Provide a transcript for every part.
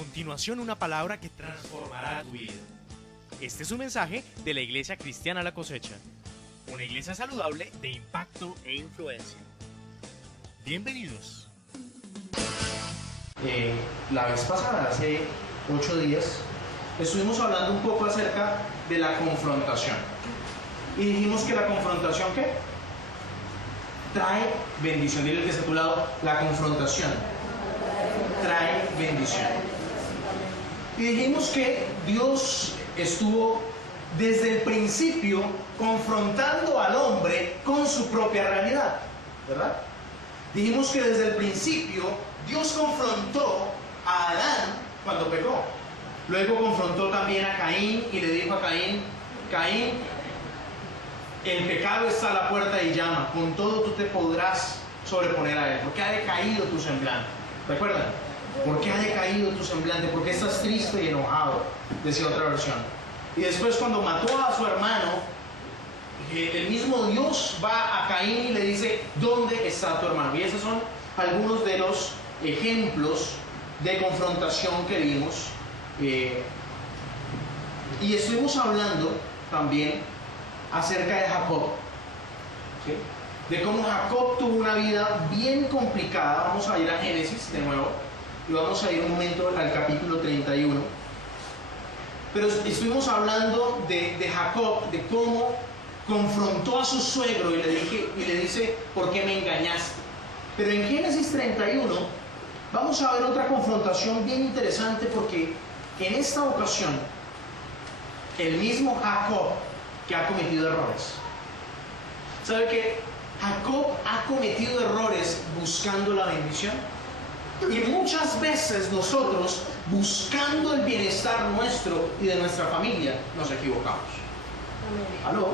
continuación una palabra que transformará tu vida. Este es un mensaje de la Iglesia Cristiana La Cosecha, una iglesia saludable de impacto e influencia. Bienvenidos. La vez pasada, hace 8 días, estuvimos hablando un poco acerca de la confrontación. Y dijimos que la confrontación, ¿qué? Trae bendición. Dile al que está a tu lado, la confrontación trae bendición. Y dijimos que Dios estuvo desde el principio confrontando al hombre con su propia realidad, ¿verdad? Dijimos que desde el principio Dios confrontó a Adán cuando pecó. Luego confrontó también a Caín y le dijo a Caín: Caín, el pecado está a la puerta y llama, con todo tú te podrás sobreponer a él, porque ha decaído tu semblante. ¿Recuerdan? ¿Por qué ha decaído tu semblante? ¿Por qué estás triste y enojado? Decía otra versión. Y después, cuando mató a su hermano, el mismo Dios va a Caín y le dice: ¿dónde está tu hermano? Y esos son algunos de los ejemplos de confrontación que vimos. Y estuvimos hablando también acerca de Jacob, ¿sí? De cómo Jacob tuvo una vida bien complicada. Vamos a ir a Génesis de nuevo y vamos a ir un momento al capítulo 31. Pero estuvimos hablando de Jacob, de cómo confrontó a su suegro y le dice: ¿por qué me engañaste? Pero en Génesis 31 vamos a ver otra confrontación bien interesante, porque en esta ocasión el mismo Jacob que ha cometido errores. ¿Sabe que Jacob ha cometido errores buscando la bendición? Y muchas veces nosotros, buscando el bienestar nuestro y de nuestra familia, nos equivocamos. ¿Aló?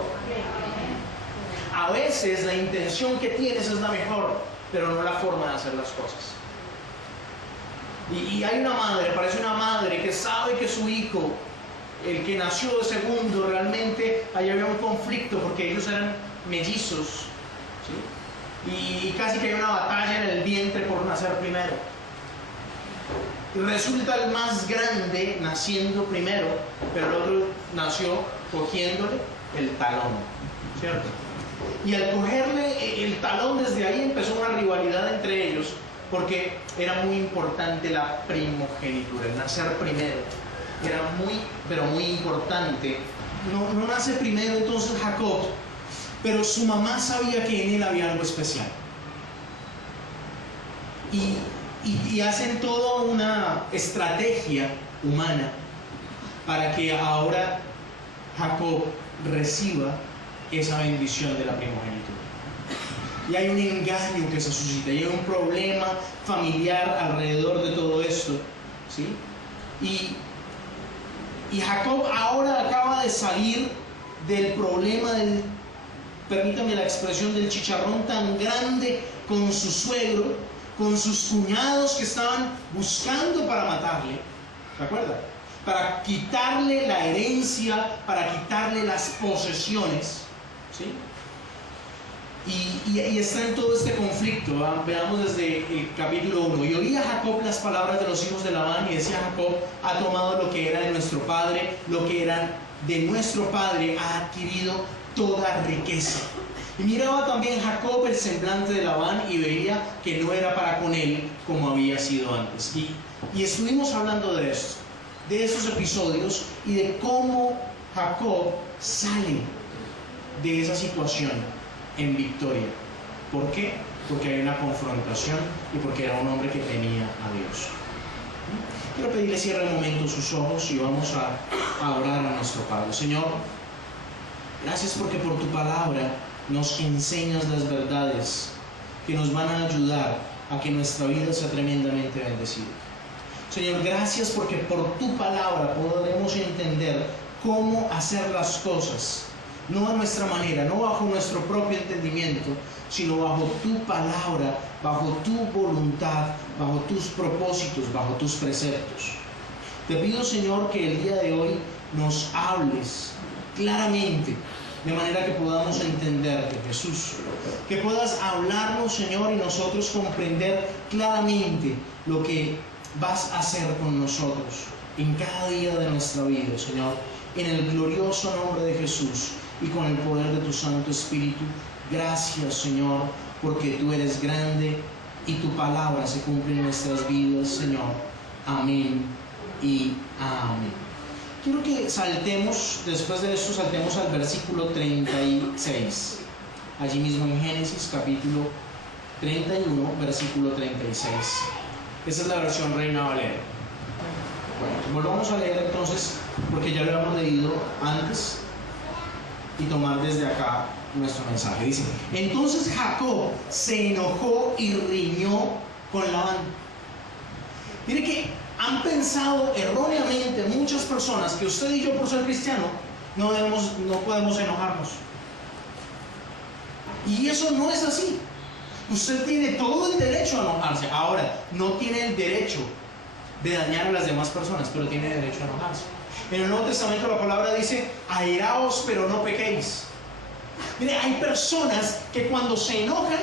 A veces la intención que tienes es la mejor, pero no la forma de hacer las cosas. Y hay una madre, parece una madre que sabe que su hijo, el que nació de segundo, realmente allá había un conflicto porque ellos eran mellizos, ¿sí? Y casi que hay una batalla en el vientre por nacer primero. Y resulta el más grande naciendo primero, pero el otro nació cogiéndole el talón, ¿cierto? Y al cogerle el talón, desde ahí empezó una rivalidad entre ellos, porque era muy importante la primogenitura, el nacer primero. Era muy, pero muy importante. No nace primero entonces Jacob, pero su mamá sabía que en él había algo especial. Y hacen toda una estrategia humana para que ahora Jacob reciba esa bendición de la primogenitura. Y hay un engaño que se suscita, y hay un problema familiar alrededor de todo esto, ¿sí? Y Jacob ahora acaba de salir del problema del, permítame la expresión, del chicharrón tan grande con su suegro, con sus cuñados que estaban buscando para matarle, ¿se acuerdan? Para quitarle la herencia, para quitarle las posesiones, ¿sí? Y está en todo este conflicto, ¿verdad? Veamos desde el capítulo 1. Y oía Jacob las palabras de los hijos de Labán, y decía Jacob: ha tomado lo que era de nuestro padre, lo que era de nuestro padre ha adquirido toda riqueza. Y miraba también Jacob el semblante de Labán y veía que no era para con él como había sido antes. Y estuvimos hablando de esto, de esos episodios, y de cómo Jacob sale de esa situación en victoria. ¿Por qué? Porque hay una confrontación y porque era un hombre que temía a Dios. Quiero pedirle cierre un momento sus ojos y vamos a orar a nuestro Padre. Señor, gracias porque por tu palabra nos enseñas las verdades que nos van a ayudar a que nuestra vida sea tremendamente bendecida. Señor, gracias porque por tu palabra podremos entender cómo hacer las cosas, no a nuestra manera, no bajo nuestro propio entendimiento, sino bajo tu palabra, bajo tu voluntad, bajo tus propósitos, bajo tus preceptos. Te pido, Señor, que el día de hoy nos hables claramente, de manera que podamos entenderte, Jesús. Que puedas hablarnos, Señor, y nosotros comprender claramente lo que vas a hacer con nosotros en cada día de nuestra vida, Señor, en el glorioso nombre de Jesús y con el poder de tu Santo Espíritu. Gracias, Señor, porque tú eres grande y tu palabra se cumple en nuestras vidas, Señor. Amén y amén. Quiero que saltemos, después de esto saltemos al versículo 36, allí mismo en Génesis capítulo 31, versículo 36. Esa es la versión Reina Valera. Bueno, volvamos a leer entonces, porque ya lo hemos leído antes, y tomar desde acá nuestro mensaje. Dice: entonces Jacob se enojó y riñó con Labán. Mire que han pensado erróneamente muchas personas que usted y yo, por ser cristiano, no podemos enojarnos. Y eso no es así. Usted tiene todo el derecho a enojarse. Ahora, no tiene el derecho de dañar a las demás personas, pero tiene derecho a enojarse. En el Nuevo Testamento la palabra dice: airaos, pero no pequéis. Mire, hay personas que cuando se enojan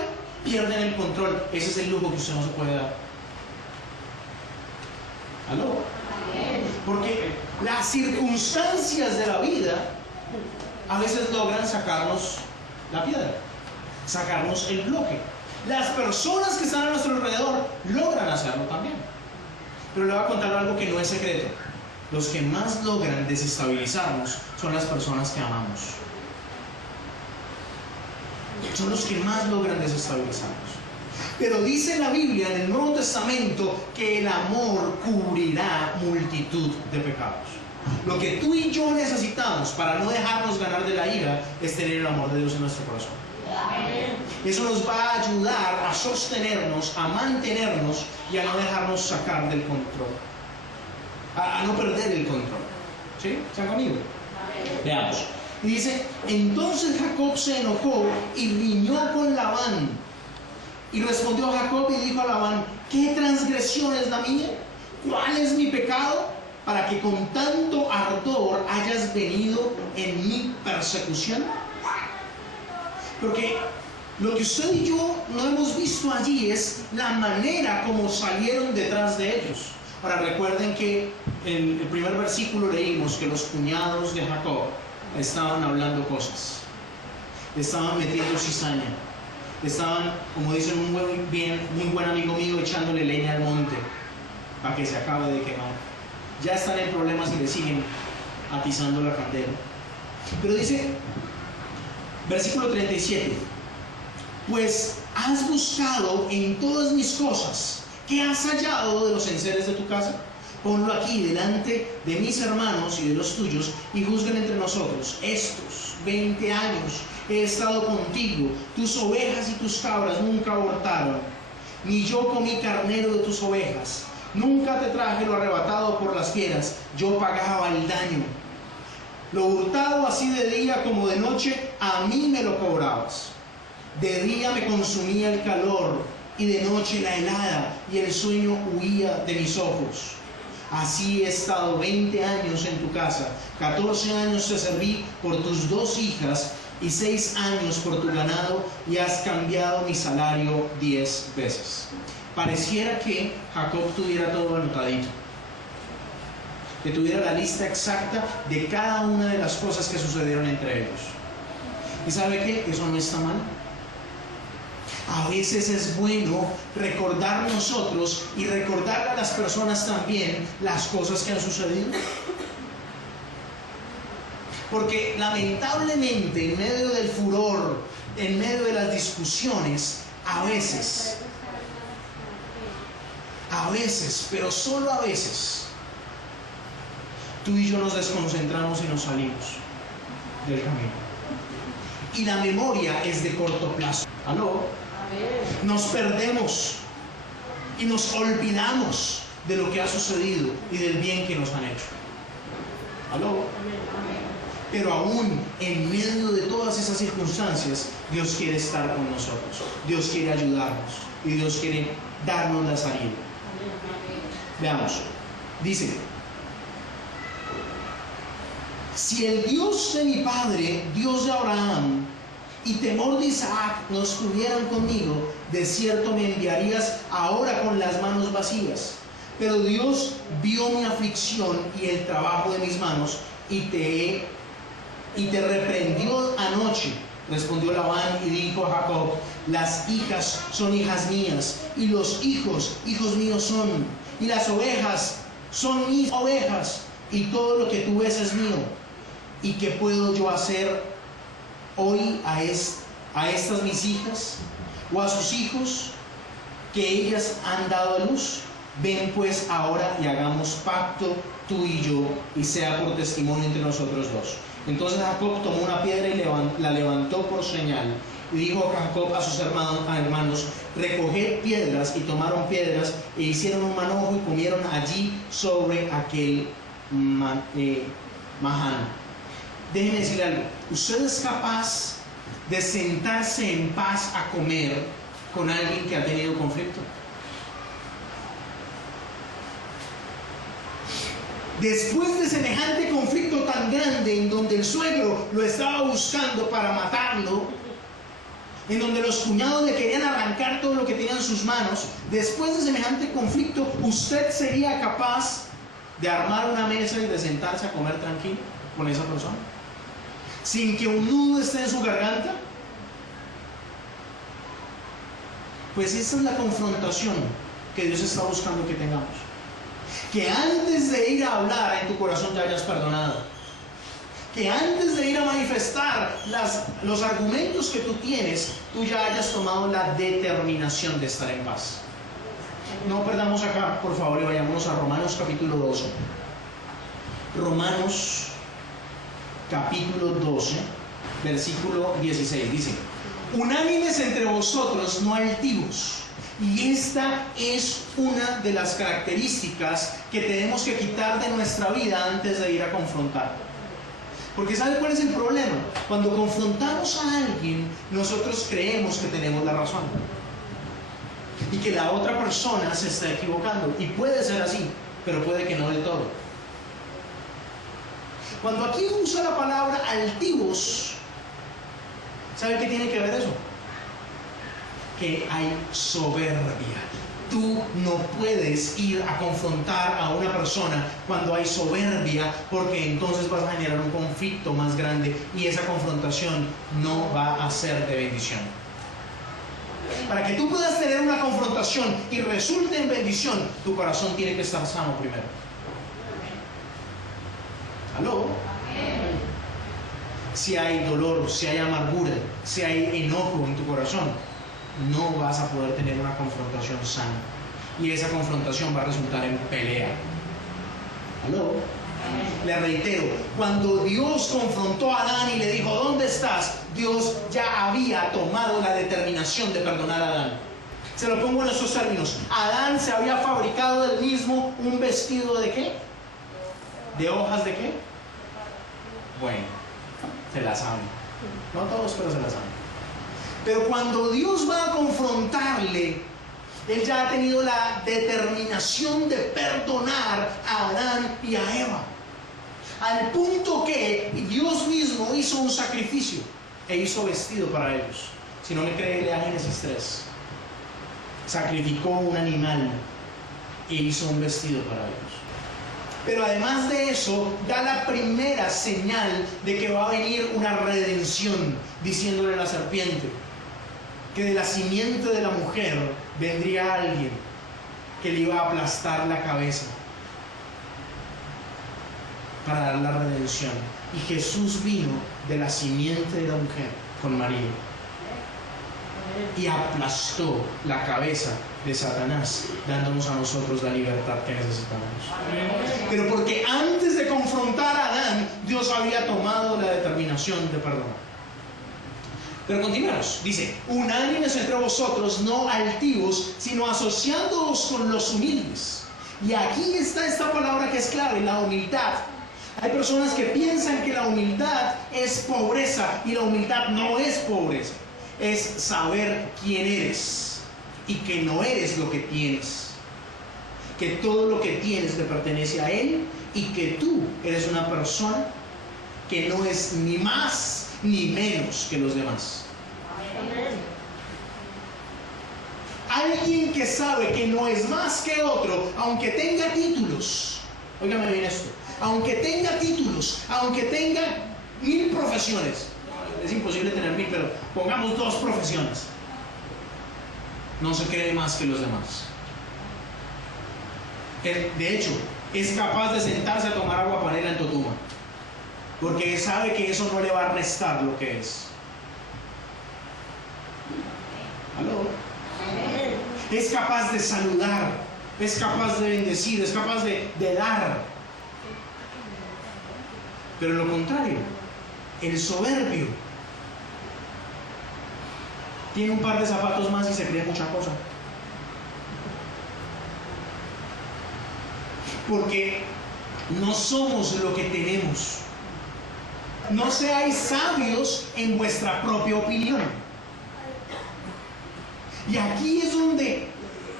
pierden el control. Ese es el lujo que usted no se puede dar. ¿Aló? Porque las circunstancias de la vida a veces logran sacarnos la piedra, sacarnos el bloque. Las personas que están a nuestro alrededor logran hacerlo también. Pero le voy a contar algo que no es secreto. Los que más logran desestabilizarnos son las personas que amamos. Son los que más logran desestabilizarnos. Pero dice la Biblia en el Nuevo Testamento que el amor cubrirá multitud de pecados. Lo que tú y yo necesitamos para no dejarnos ganar de la ira es tener el amor de Dios en nuestro corazón. Eso nos va a ayudar a sostenernos, a mantenernos y a no dejarnos sacar del control, a no perder el control. ¿Sí? ¿Están conmigo? Veamos. Y dice: entonces Jacob se enojó y riñó con Labán. Y respondió Jacob y dijo a Labán: ¿qué transgresión es la mía? ¿Cuál es mi pecado? Para que con tanto ardor hayas venido en mi persecución. Porque lo que usted y yo no hemos visto allí es la manera como salieron detrás de ellos. Ahora recuerden que en el primer versículo leímos que los cuñados de Jacob estaban hablando cosas, estaban metiendo cizaña, estaban, como dice un muy buen amigo mío, echándole leña al monte para que se acabe de quemar. Ya están en problemas y le siguen atizando la candela. Pero dice, versículo 37: pues has buscado en todas mis cosas, ¿qué has hallado de los enseres de tu casa? Ponlo aquí delante de mis hermanos y de los tuyos, y juzguen entre nosotros. Estos 20 años he estado contigo, tus ovejas y tus cabras nunca abortaron, ni yo comí carnero de tus ovejas, nunca te traje lo arrebatado por las fieras, yo pagaba el daño. Lo hurtado así de día como de noche, a mí me lo cobrabas. De día me consumía el calor, y de noche la helada, y el sueño huía de mis ojos. Así he estado 20 años en tu casa, 14 años te serví por tus 2 hijas, y 6 años por tu ganado, y has cambiado mi salario 10 veces. Pareciera que Jacob tuviera todo anotadito, que tuviera la lista exacta de cada una de las cosas que sucedieron entre ellos. ¿Y sabe qué? Eso no está mal. A veces es bueno recordar nosotros y recordar a las personas también las cosas que han sucedido. Porque lamentablemente en medio del furor, en medio de las discusiones, a veces, pero solo a veces, tú y yo nos desconcentramos y nos salimos del camino. Y la memoria es de corto plazo. ¿Aló? Nos perdemos y nos olvidamos de lo que ha sucedido y del bien que nos han hecho. ¿Aló? Pero aún en medio de todas esas circunstancias, Dios quiere estar con nosotros, Dios quiere ayudarnos y Dios quiere darnos la salida. Veamos, dice: si el Dios de mi padre, Dios de Abraham y temor de Isaac no estuvieran conmigo, de cierto me enviarías ahora con las manos vacías. Pero Dios vio mi aflicción y el trabajo de mis manos y te reprendió anoche. Respondió Labán y dijo a Jacob: las hijas son hijas mías, y los hijos, hijos míos son, y las ovejas son mis ovejas, y todo lo que tú ves es mío. ¿Y qué puedo yo hacer hoy a estas mis hijas o a sus hijos que ellas han dado a luz? Ven pues ahora y hagamos pacto tú y yo, y sea por testimonio entre nosotros dos. Entonces Jacob tomó una piedra y la levantó por señal. Y dijo Jacob a sus hermanos: recoged piedras. Y tomaron piedras e hicieron un manojo y comieron allí sobre aquel maján. Déjenme decir algo. ¿Usted es capaz de sentarse en paz a comer con alguien que ha tenido conflicto? Después de semejante conflicto tan grande, en donde el suegro lo estaba buscando para matarlo, en donde los cuñados le querían arrancar todo lo que tenía en sus manos, después de semejante conflicto, ¿usted sería capaz de armar una mesa y de sentarse a comer tranquilo con esa persona, sin que un nudo esté en su garganta? Pues esa es la confrontación que Dios está buscando que tengamos. Que antes de ir a hablar en tu corazón ya hayas perdonado. Que antes de ir a manifestar los argumentos que tú tienes, tú ya hayas tomado la determinación de estar en paz. No perdamos acá, por favor, y vayámonos a Romanos capítulo 12. Romanos capítulo 12, versículo 16, dice: unánimes entre vosotros, no altivos. Y esta es una de las características que tenemos que quitar de nuestra vida antes de ir a confrontar. Porque ¿sabe cuál es el problema? Cuando confrontamos a alguien, nosotros creemos que tenemos la razón y que la otra persona se está equivocando. Y puede ser así, pero puede que no del todo. Cuando aquí usa la palabra altivos, ¿sabe qué tiene que ver eso? Que hay soberbia. Tú no puedes ir a confrontar a una persona cuando hay soberbia, porque entonces vas a generar un conflicto más grande y esa confrontación no va a ser de bendición. Para que tú puedas tener una confrontación y resulte en bendición, tu corazón tiene que estar sano primero. ¿Aló? Si hay dolor, si hay amargura, si hay enojo en tu corazón, no vas a poder tener una confrontación sana. Y esa confrontación va a resultar en pelea. ¿Aló? Le reitero, cuando Dios confrontó a Adán y le dijo: ¿dónde estás?, Dios ya había tomado la determinación de perdonar a Adán. Se lo pongo en estos términos: Adán se había fabricado él mismo un vestido ¿de qué? ¿De hojas de qué? Bueno, se la saben. No todos, pero se la saben. Pero cuando Dios va a confrontarle, Él ya ha tenido la determinación de perdonar a Adán y a Eva. Al punto que Dios mismo hizo un sacrificio e hizo vestido para ellos. Si no me cree, lea Génesis 3. Sacrificó un animal e hizo un vestido para ellos. Pero además de eso, da la primera señal de que va a venir una redención, diciéndole a la serpiente que de la simiente de la mujer vendría alguien que le iba a aplastar la cabeza para dar la redención. Y Jesús vino de la simiente de la mujer con María y aplastó la cabeza de Satanás, dándonos a nosotros la libertad que necesitamos. Pero porque antes de confrontar a Adán, Dios había tomado la determinación de perdonar. Pero continuamos, dice: unánimes entre vosotros, no altivos, sino asociándoos con los humildes. Y aquí está esta palabra que es clave: la humildad. Hay personas que piensan que la humildad es pobreza, y la humildad no es pobreza. Es saber quién eres y que no eres lo que tienes, que todo lo que tienes le pertenece a Él, y que tú eres una persona que no es ni más ni menos que los demás. Alguien que sabe que no es más que otro, aunque tenga títulos, óigame bien esto, aunque tenga títulos, aunque tenga 1000 profesiones, es imposible tener 1000, pero pongamos 2 profesiones, no se cree más que los demás. De hecho, es capaz de sentarse a tomar agua panela en Totuma, porque sabe que eso no le va a restar lo que es. ¿Aló? Es capaz de saludar, es capaz de bendecir, es capaz de dar. Pero lo contrario, el soberbio tiene un par de zapatos más y se cree mucha cosa. Porque no somos lo que tenemos. No seáis sabios en vuestra propia opinión. Y aquí es donde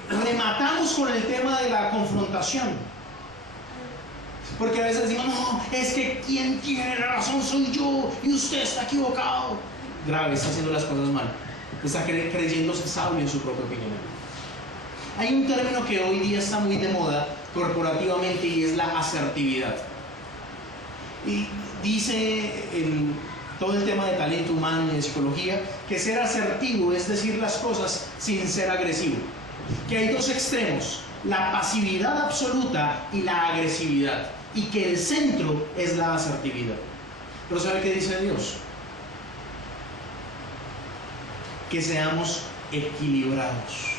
rematamos con el tema de la confrontación. Porque a veces decimos, no, es que quien tiene la razón soy yo y usted está equivocado. Grave, está haciendo las cosas mal. Está creyéndose sabio en su propia opinión. Hay un término que hoy día está muy de moda corporativamente y es la asertividad. Y dice todo el tema de talento humano y de psicología que ser asertivo es decir las cosas sin ser agresivo. Que hay 2 extremos, la pasividad absoluta y la agresividad. Y que el centro es la asertividad. Pero ¿sabe qué dice Dios? Que seamos equilibrados,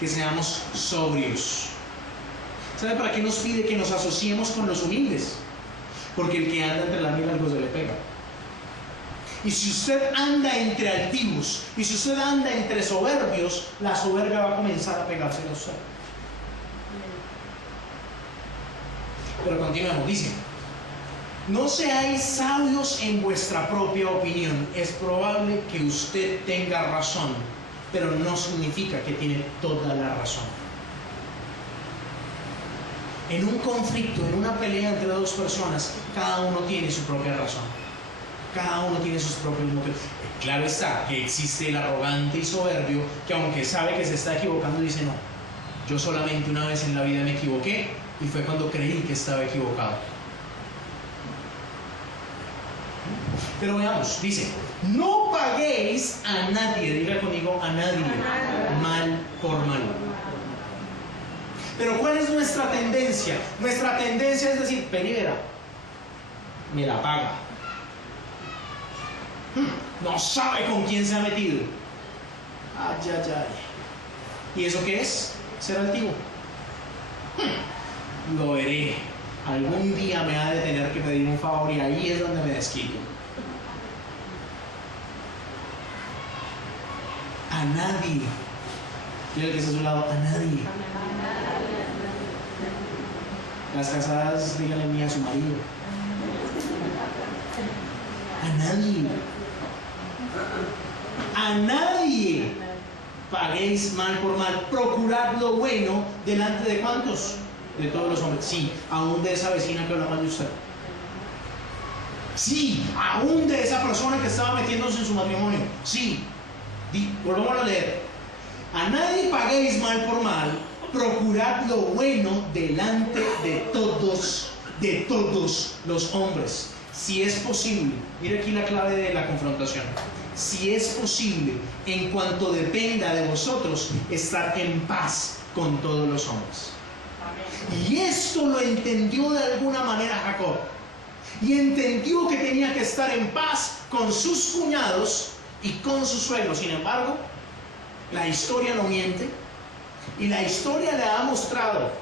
que seamos sobrios. ¿Sabe para qué nos pide que nos asociemos con los humildes? Porque el que anda entre la mil algo se le pega. Y si usted anda entre altivos, y si usted anda entre soberbios, la soberbia va a comenzar a pegarse a usted. Pero continuemos, dice: no seáis sabios en vuestra propia opinión. Es probable que usted tenga razón, pero no significa que tiene toda la razón. En un conflicto, en una pelea entre 2 personas, cada uno tiene su propia razón. Cada uno tiene sus propios motivos. Claro está que existe el arrogante y soberbio que, aunque sabe que se está equivocando, dice: no, yo solamente una vez en la vida me equivoqué y fue cuando creí que estaba equivocado. Pero veamos, dice: no paguéis a nadie, diga conmigo, a nadie, mal por mal. Pero ¿cuál es nuestra tendencia? Nuestra tendencia es decir: Pereira me la paga, no sabe con quién se ha metido. Ay, ay, ay. ¿Y eso qué es? Ser altivo. Lo veré. Algún día me ha de tener que pedir un favor y ahí es donde me desquito. A nadie. Dígale el que está a su lado: a nadie. Las casadas, díganle ni a su marido. A nadie. A nadie paguéis mal por mal. Procurad lo bueno delante de ¿cuántos? De todos los hombres. Sí, aún de esa vecina que habla mal de usted. Sí, aún de esa persona que estaba metiéndose en su matrimonio. Sí. Volvamos a leer. A nadie paguéis mal por mal. Procurad lo bueno delante de todos los hombres. Si es posible, mire aquí la clave de la confrontación. Si es posible, en cuanto dependa de vosotros, estar en paz con todos los hombres. Y esto lo entendió de alguna manera Jacob. Y entendió que tenía que estar en paz con sus cuñados y con su suegro. Sin embargo, la historia no miente. Y la historia le ha mostrado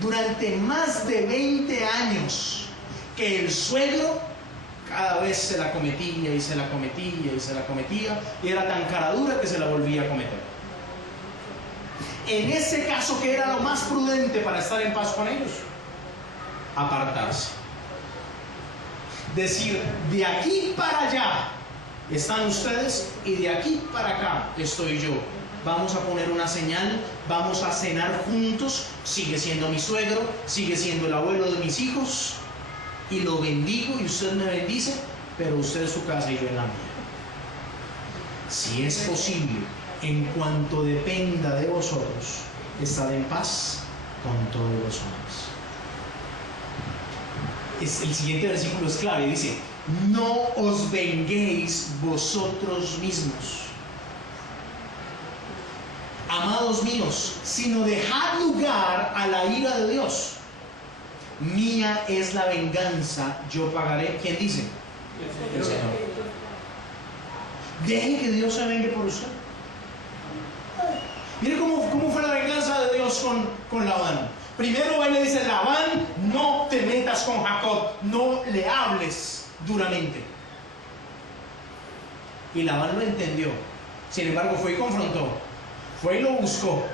durante más de 20 años que el suegro cada vez se la cometía y se la cometía y se la cometía, y era tan cara dura que se la volvía a cometer. En ese caso, ¿qué era lo más prudente para estar en paz con ellos? Apartarse. Decir: de aquí para allá están ustedes y de aquí para acá estoy yo. Vamos a poner una señal, vamos a cenar juntos, sigue siendo mi suegro, sigue siendo el abuelo de mis hijos, y lo bendigo y usted me bendice, pero usted en su casa y yo en la mía. Si es posible, en cuanto dependa de vosotros, estad en paz con todos los hombres. El siguiente versículo es clave, dice: no os venguéis vosotros mismos, amados míos, sino dejad lugar a la ira de Dios. Mía es la venganza, yo pagaré. ¿Quién dice? El Señor. Deje que Dios se vengue por usted. Mire cómo fue la venganza de Dios con Labán. Primero él le dice: Labán, no te metas con Jacob, no le hables duramente. Y Labán lo entendió. Sin embargo, fue y confrontó, fue y lo buscó.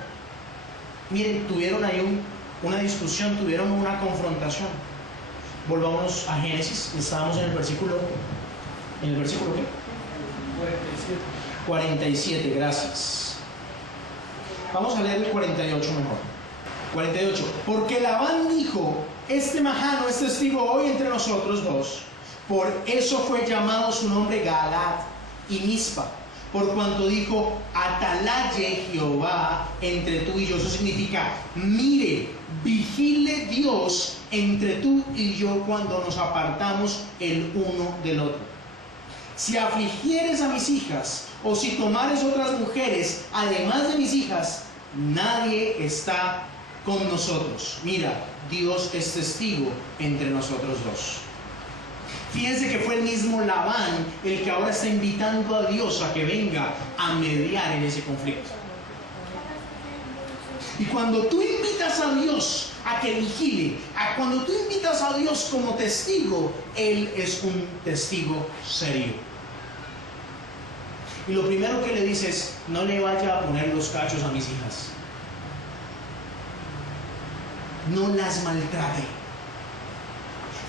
Miren, tuvieron ahí una discusión, tuvieron una confrontación. Volvamos a Génesis. Estábamos en el versículo ¿qué? 47, gracias. Vamos a leer el 48 mejor. 48. Porque Labán dijo: este majano es testigo hoy entre nosotros dos. Por eso fue llamado su nombre Galaad y Mizpa, por cuanto dijo: atalaye Jehová entre tú y yo. Eso significa: mire, vigile Dios entre tú y yo cuando nos apartamos el uno del otro. Si afligieres a mis hijas, o si tomares otras mujeres además de mis hijas, nadie está con nosotros. Mira, Dios es testigo entre nosotros dos. Fíjense que fue el mismo Labán el que ahora está invitando a Dios a que venga a mediar en ese conflicto. Y cuando tú invitas a Dios a que vigile, cuando tú invitas a Dios como testigo, Él es un testigo serio. Y lo primero que le dice es: no le vaya a poner los cachos a mis hijas, no las maltrate.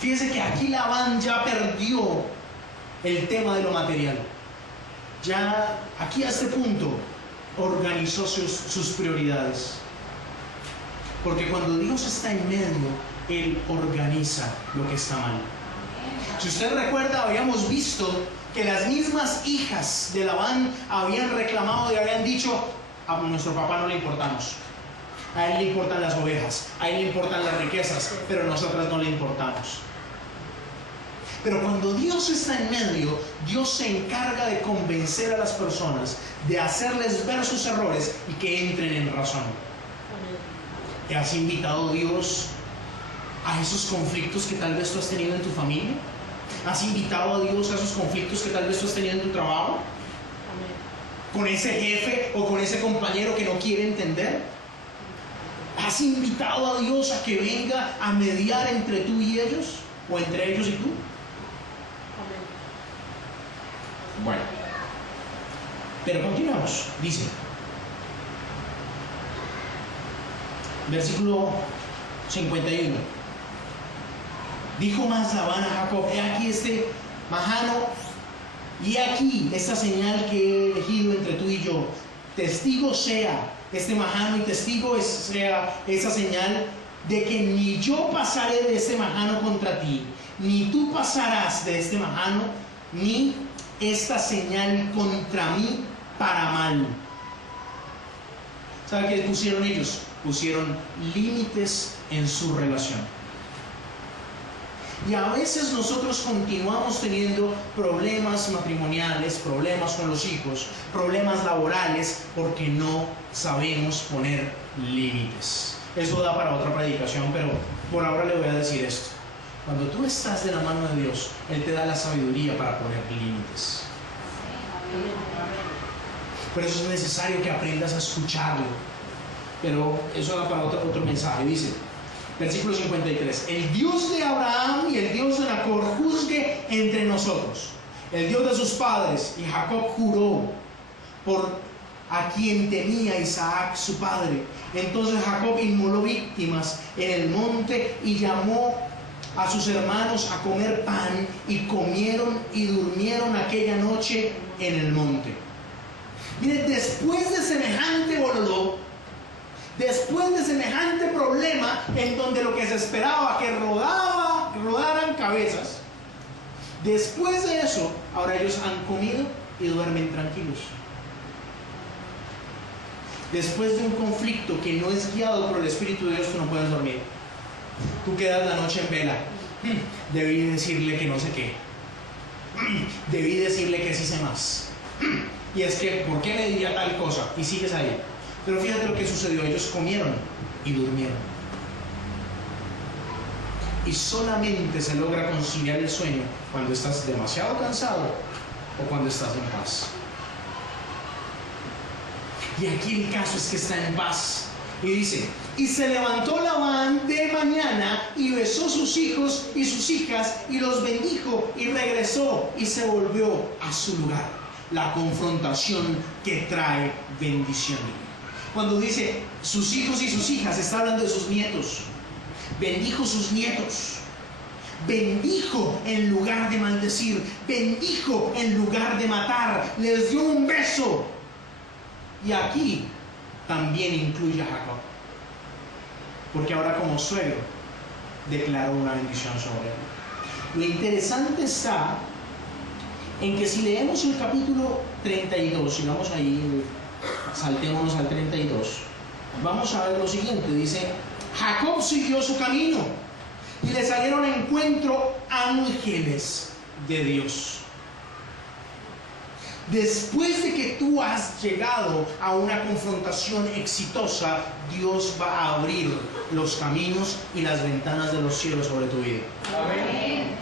Fíjense que aquí Labán ya perdió el tema de lo material. Ya aquí a este punto organizó sus prioridades. Porque cuando Dios está en medio, Él organiza lo que está mal. Si usted recuerda, habíamos visto que las mismas hijas de Labán habían reclamado y habían dicho: a nuestro papá no le importamos. A él le importan las ovejas, a él le importan las riquezas, pero a nosotras no le importamos. Pero cuando Dios está en medio, Dios se encarga de convencer a las personas, de hacerles ver sus errores y que entren en razón. ¿Te has invitado a Dios a esos conflictos que tal vez tú has tenido en tu familia? ¿Has invitado a Dios a esos conflictos que tal vez tú has tenido en tu trabajo? ¿Con ese jefe o con ese compañero que no quiere entender? ¿Has invitado a Dios a que venga a mediar entre tú y ellos? ¿O entre ellos y tú? Bueno, pero continuamos. Dice, versículo 51. Dijo más Labán a Jacob: he aquí este majano, y aquí esta señal que he elegido entre tú y yo. Testigo sea este majano y testigo sea esa señal de que ni yo pasaré de este majano contra ti, ni tú pasarás de este majano, ni esta señal contra mí para mal. ¿Sabe qué pusieron ellos? Pusieron límites en su relación. Y a veces nosotros continuamos teniendo problemas matrimoniales, problemas con los hijos, problemas laborales, porque no sabemos poner límites. Eso da para otra predicación, pero por ahora le voy a decir esto. Cuando tú estás de la mano de Dios, Él te da la sabiduría para poner límites. Por eso es necesario que aprendas a escucharlo. Pero eso da para otro mensaje. Dice, versículo 53: el Dios de Abraham y el Dios de Nacor juzgue entre nosotros. El Dios de sus padres. Y Jacob juró por a quien temía Isaac su padre. Entonces Jacob inmoló víctimas en el monte y llamó a sus hermanos a comer pan, y comieron y durmieron aquella noche en el monte. Miren, después de semejante bololó, después de semejante problema, en donde lo que se esperaba que rodaran cabezas, después de eso, ahora ellos han comido y duermen tranquilos. Después de un conflicto que no es guiado por el Espíritu de Dios, tú no puedes dormir. Tú quedas la noche en vela. Debí decirle que no sé qué. Debí decirle que sí sé más. Y es que, ¿por qué me diría tal cosa? Y sigues ahí. Pero fíjate lo que sucedió. Ellos comieron y durmieron. Y solamente se logra conciliar el sueño cuando estás demasiado cansado o cuando estás en paz. Y aquí el caso es que está en paz. Y dice, y se levantó Labán de mañana y besó sus hijos y sus hijas y los bendijo y regresó y se volvió a su lugar. La confrontación que trae bendición. Cuando dice sus hijos y sus hijas, está hablando de sus nietos. Bendijo sus nietos. Bendijo en lugar de maldecir. Bendijo en lugar de matar. Les dio un beso. Y aquí también incluye a Jacob, porque ahora como suegro declaró una bendición sobre él. Lo interesante está en que si leemos el capítulo 32, y vamos ahí, saltémonos al 32, vamos a ver lo siguiente. Dice, Jacob siguió su camino y le salieron a encuentro ángeles de Dios. Después de que tú has llegado a una confrontación exitosa, Dios va a abrir los caminos y las ventanas de los cielos sobre tu vida. Amén.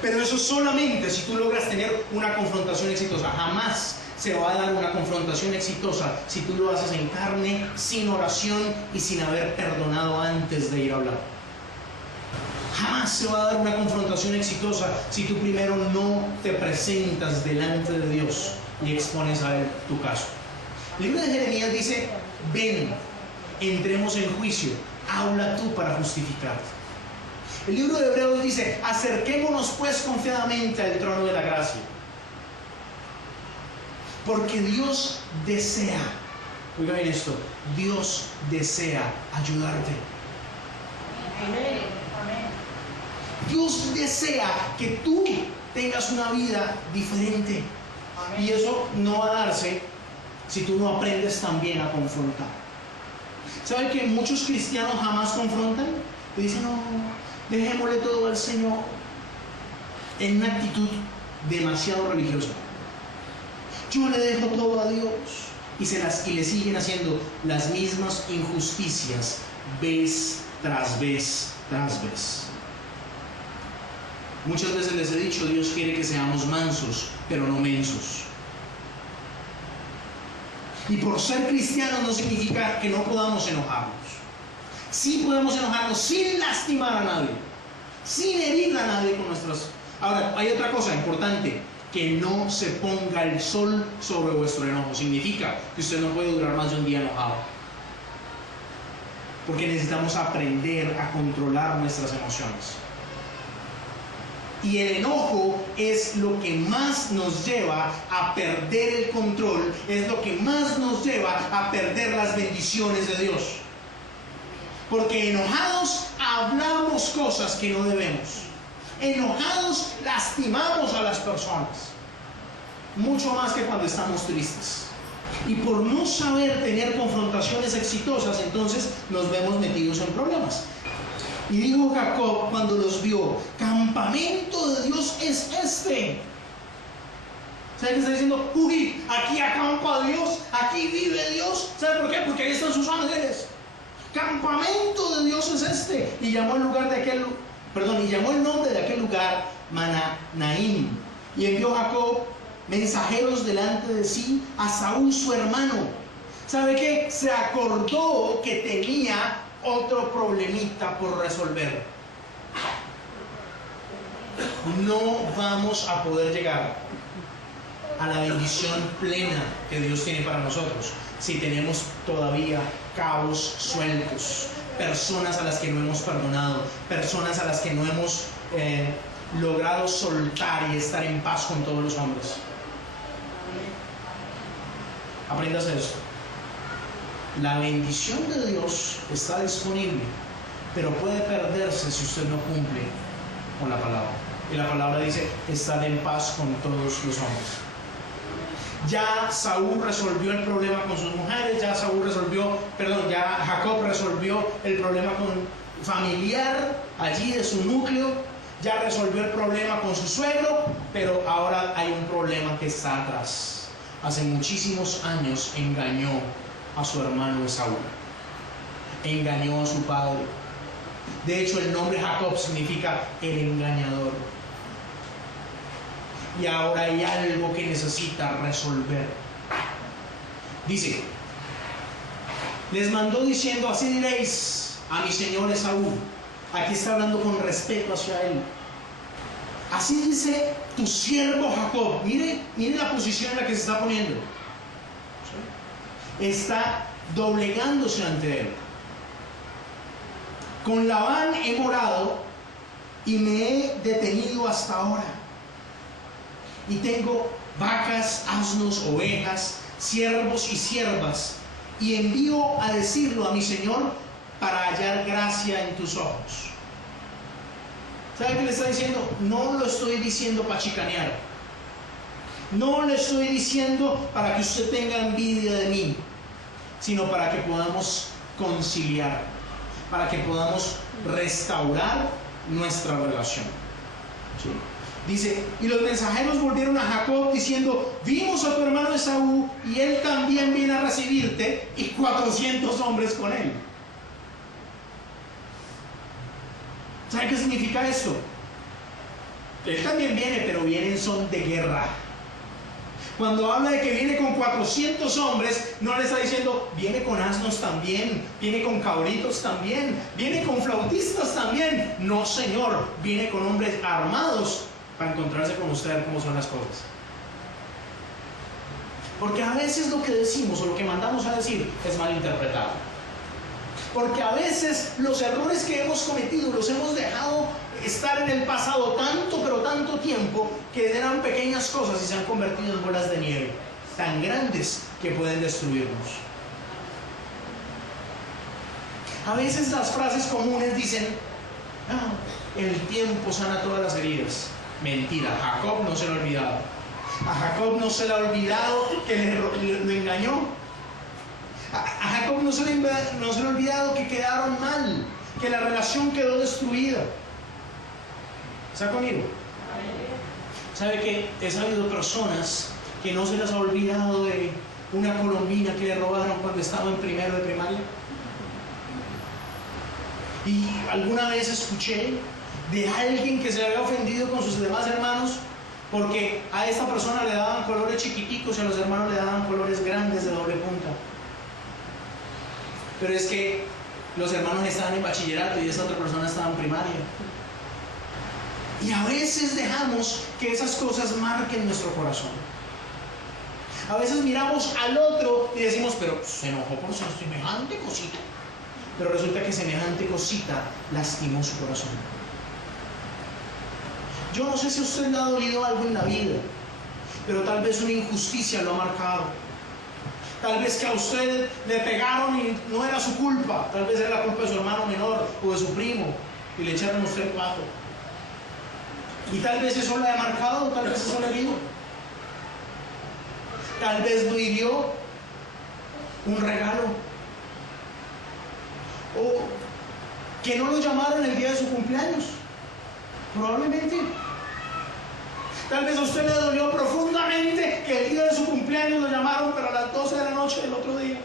Pero eso solamente si tú logras tener una confrontación exitosa. Jamás se va a dar una confrontación exitosa si tú lo haces en carne, sin oración y sin haber perdonado antes de ir a hablar. Jamás se va a dar una confrontación exitosa si tú primero no te presentas delante de Dios y expones a Él tu caso. El libro de Jeremías dice, ven, entremos en juicio, habla tú para justificarte. El libro de Hebreos dice, acerquémonos pues confiadamente al trono de la gracia. Porque Dios desea, oiga bien esto, Dios desea ayudarte. Amén. Dios desea que tú tengas una vida diferente. Y eso no va a darse si tú no aprendes también a confrontar. ¿Saben que muchos cristianos jamás confrontan? Y dicen, no, dejémosle todo al Señor. En una actitud demasiado religiosa. Yo le dejo todo a Dios. Y le siguen haciendo las mismas injusticias vez tras vez tras vez. Muchas veces les he dicho, Dios quiere que seamos mansos, pero no mensos. Y por ser cristianos no significa que no podamos enojarnos. Sí podemos enojarnos sin lastimar a nadie, sin herir a nadie con nuestras... Ahora, hay otra cosa importante, que no se ponga el sol sobre vuestro enojo. Significa que usted no puede durar más de un día enojado. Porque necesitamos aprender a controlar nuestras emociones. Y el enojo es lo que más nos lleva a perder el control, es lo que más nos lleva a perder las bendiciones de Dios. Porque enojados hablamos cosas que no debemos. Enojados lastimamos a las personas. Mucho más que cuando estamos tristes. Y por no saber tener confrontaciones exitosas, entonces nos vemos metidos en problemas. Y dijo Jacob cuando los vio, campamento de Dios es este. ¿Sabe qué está diciendo? Uy, aquí acampa Dios, aquí vive Dios. ¿Sabe por qué? Porque ahí están sus ángeles. Campamento de Dios es este. Y llamó el nombre de aquel lugar Mahanaim. Y envió Jacob mensajeros delante de sí a Saúl su hermano. ¿Sabe qué? Se acordó que tenía otro problemita por resolver. No vamos a poder llegar a la bendición plena que Dios tiene para nosotros si tenemos todavía cabos sueltos, personas a las que no hemos perdonado, personas a las que no hemos logrado soltar y estar en paz con todos los hombres. Apréndase esto. La bendición de Dios está disponible, pero puede perderse si usted no cumple con la palabra. Y la palabra dice, estar en paz con todos los hombres. Ya Saúl resolvió el problema con sus mujeres, ya Jacob resolvió el problema familiar allí de su núcleo, ya resolvió el problema con su suegro, pero ahora hay un problema que está atrás. Hace muchísimos años engañó a su hermano Esaú, engañó a su padre. De hecho, el nombre Jacob significa el engañador. Y ahora hay algo que necesita resolver. Dice, les mandó diciendo: así diréis a mi señor Esaú. Aquí está hablando con respeto hacia él. Así dice tu siervo Jacob. Mire la posición en la que se está poniendo. ¿Sí? Está doblegándose ante él. Con Labán he morado y me he detenido hasta ahora. Y tengo vacas, asnos, ovejas, siervos y siervas, y envío a decirlo a mi señor para hallar gracia en tus ojos. ¿Sabe qué le está diciendo? No lo estoy diciendo para chicanear. No le estoy diciendo para que usted tenga envidia de mí, sino para que podamos conciliar, para que podamos restaurar nuestra relación. ¿Sí? Dice, y los mensajeros volvieron a Jacob diciendo: vimos a tu hermano Esaú y él también viene a recibirte, y 400 hombres con él. ¿Sabe qué significa esto? Él también viene, pero viene en son de guerra. Cuando habla de que viene con 400 hombres, no le está diciendo: viene con asnos también, viene con cabritos también, viene con flautistas también. No, señor, viene con hombres armados para encontrarse con usted, a ver cómo son las cosas. Porque a veces lo que decimos o lo que mandamos a decir es mal interpretado. Porque a veces los errores que hemos cometido los hemos dejado estar en el pasado tanto, pero tanto tiempo, que eran pequeñas cosas y se han convertido en bolas de nieve tan grandes que pueden destruirnos. A veces las frases comunes dicen: el tiempo sana todas las heridas. Mentira, Jacob no se lo ha olvidado. A Jacob no se le ha olvidado que lo engañó. A Jacob no se le ha olvidado que quedaron mal, que la relación quedó destruida. ¿Está conmigo? ¿Sabe que he sabido personas que no se les ha olvidado de una colombina que le robaron cuando estaba en primero de primaria? Y alguna vez escuché de alguien que se había ofendido con sus demás hermanos porque a esta persona le daban colores chiquiticos y a los hermanos le daban colores grandes de doble punta. Pero es que los hermanos estaban en bachillerato y esa otra persona estaba en primaria. Y a veces dejamos que esas cosas marquen nuestro corazón. A veces miramos al otro y decimos: pero se enojó por semejante cosita. Pero resulta que semejante cosita lastimó su corazón. Yo no sé si a usted le ha dolido algo en la vida, pero tal vez una injusticia lo ha marcado. Tal vez que a usted le pegaron y no era su culpa. Tal vez era la culpa de su hermano menor o de su primo y le echaron a usted el pato. Y tal vez eso le ha marcado, tal vez eso le hirió. Tal vez lo hirió un regalo. O que no lo llamaron el día de su cumpleaños. Probablemente. Tal vez a usted le dolió profundamente que el día de su cumpleaños lo llamaron, pero a las 12 de la noche del otro día.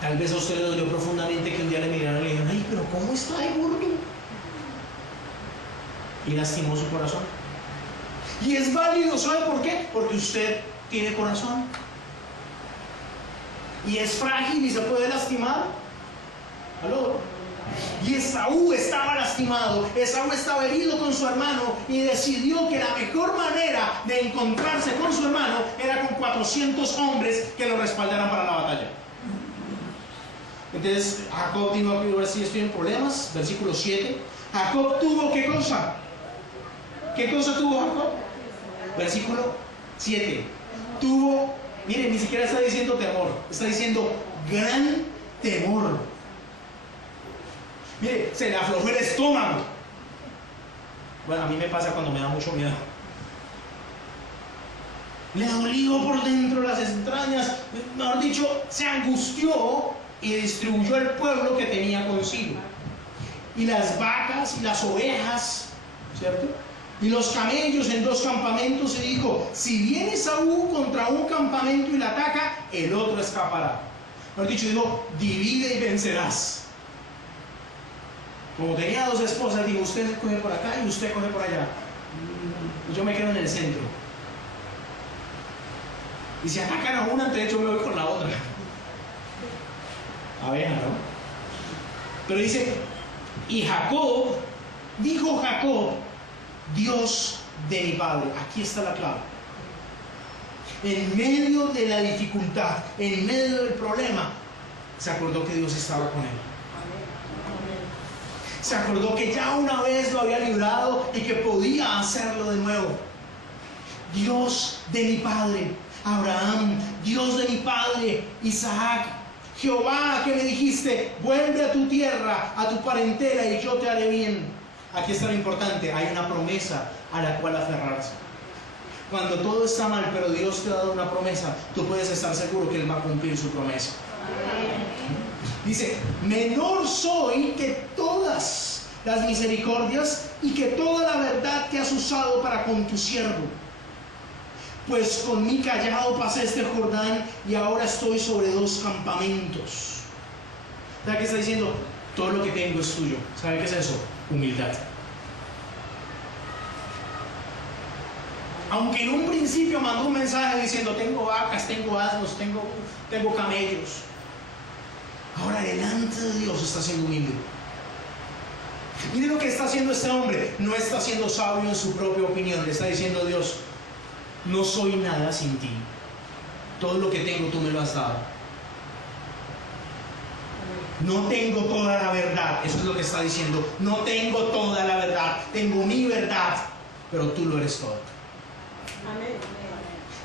Tal vez a usted le dolió profundamente que un día le miraron y le dijeron: ay, pero ¿cómo está de gordo? Y lastimó su corazón. Y es válido, ¿sabe por qué? Porque usted tiene corazón. Y es frágil y se puede lastimar. ¿Aló? Y Esaú estaba lastimado, Esaú estaba herido con su hermano y decidió que la mejor manera de encontrarse con su hermano era con 400 hombres que lo respaldaran para la batalla. Entonces Jacob dijo: ahora sí estoy en problemas. Versículo 7. Jacob tuvo ¿qué cosa? ¿Qué cosa tuvo Jacob? Versículo 7. Tuvo, miren, ni siquiera está diciendo temor, está diciendo gran temor. Mire, se le aflojó el estómago. Bueno, a mí me pasa cuando me da mucho miedo. Le dolió por dentro las entrañas, mejor dicho, se angustió y distribuyó el pueblo que tenía consigo. Y las vacas y las ovejas, ¿cierto? Y los camellos en 2 campamentos, y dijo: si viene Esaú contra un campamento y la ataca, el otro escapará. Mejor dicho, dijo: divide y vencerás. Como tenía 2 esposas, dijo: usted coge por acá y usted coge por allá. Yo me quedo en el centro. Y si atacan a una, entonces yo me voy con la otra. Abeja, ¿no? Pero dice: y Jacob, dijo Jacob, Dios de mi padre. Aquí está la clave. En medio de la dificultad, en medio del problema, se acordó que Dios estaba con él. Se acordó que ya una vez lo había librado y que podía hacerlo de nuevo. Dios de mi padre Abraham, Dios de mi padre Isaac, Jehová, que me dijiste: vuelve a tu tierra, a tu parentela, y yo te haré bien. Aquí está lo importante: hay una promesa a la cual aferrarse. Cuando todo está mal, pero Dios te ha dado una promesa, tú puedes estar seguro que Él va a cumplir su promesa. Dice: menor soy que todas las misericordias y que toda la verdad que has usado para con tu siervo. Pues con mi callado pasé este Jordán y ahora estoy sobre 2 campamentos. ¿Sabe qué está diciendo? Todo lo que tengo es tuyo. ¿Sabe qué es eso? Humildad. Aunque en un principio mandó un mensaje diciendo: tengo vacas, tengo asnos, tengo camellos, ahora delante de Dios está siendo humilde. Mire lo que está haciendo este hombre. No está siendo sabio en su propia opinión. Le está diciendo a Dios: no soy nada sin ti. Todo lo que tengo tú me lo has dado. No tengo toda la verdad. Eso es lo que está diciendo. No tengo toda la verdad. Tengo mi verdad, pero tú lo eres todo. Amén.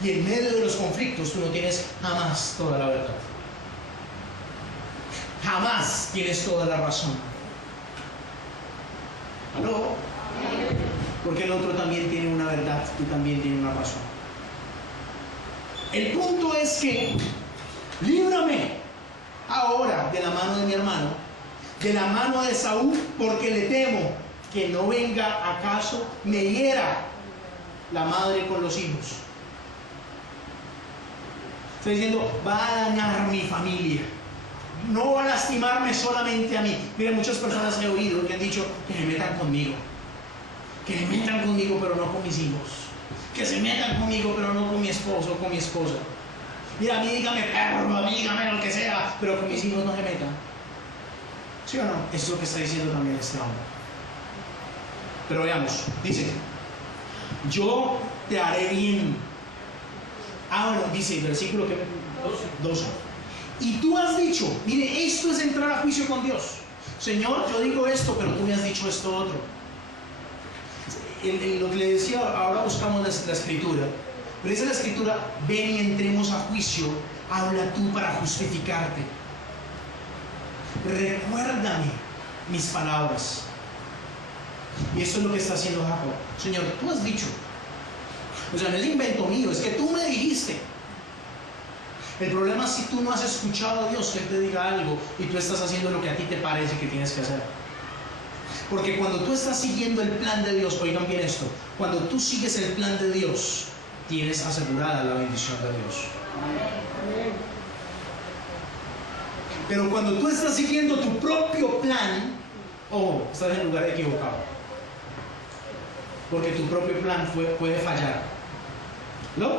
Y en medio de los conflictos tú no tienes jamás toda la verdad. Jamás tienes toda la razón. ¿Aló? Porque el otro también tiene una verdad, tú también tienes una razón. El punto es que líbrame ahora de la mano de mi hermano, de la mano de Saúl, porque le temo que no venga acaso me hiera la madre con los hijos. Está diciendo: va a dañar mi familia, no va a lastimarme solamente a mí. Miren, muchas personas he oído que han dicho: que me metan conmigo, que me metan conmigo, pero no con mis hijos, que se metan conmigo, pero no con mi esposo o con mi esposa. Mira, a mí dígame perro, a mí dígame lo que sea, pero con mis hijos no se metan. ¿Sí o no? Eso es lo que está diciendo también este hombre. Pero veamos, dice: yo te haré bien. Bueno, dice el versículo 12. Y tú has dicho, mire, esto es entrar a juicio con Dios. Señor, yo digo esto, pero tú me has dicho esto otro. Lo que le decía, ahora buscamos la escritura. Pero dice la escritura: ven y entremos a juicio, habla tú para justificarte. Recuérdame mis palabras. Y eso es lo que está haciendo Jacob. Señor, tú has dicho. O sea, no es invento mío, es que tú me dijiste. El problema es si tú no has escuchado a Dios que Él te diga algo y tú estás haciendo lo que a ti te parece que tienes que hacer. Porque cuando tú estás siguiendo el plan de Dios, oigan bien esto, cuando tú sigues el plan de Dios, tienes asegurada la bendición de Dios. Pero cuando tú estás siguiendo tu propio plan, estás en el lugar equivocado. Porque tu propio plan puede fallar. ¿No?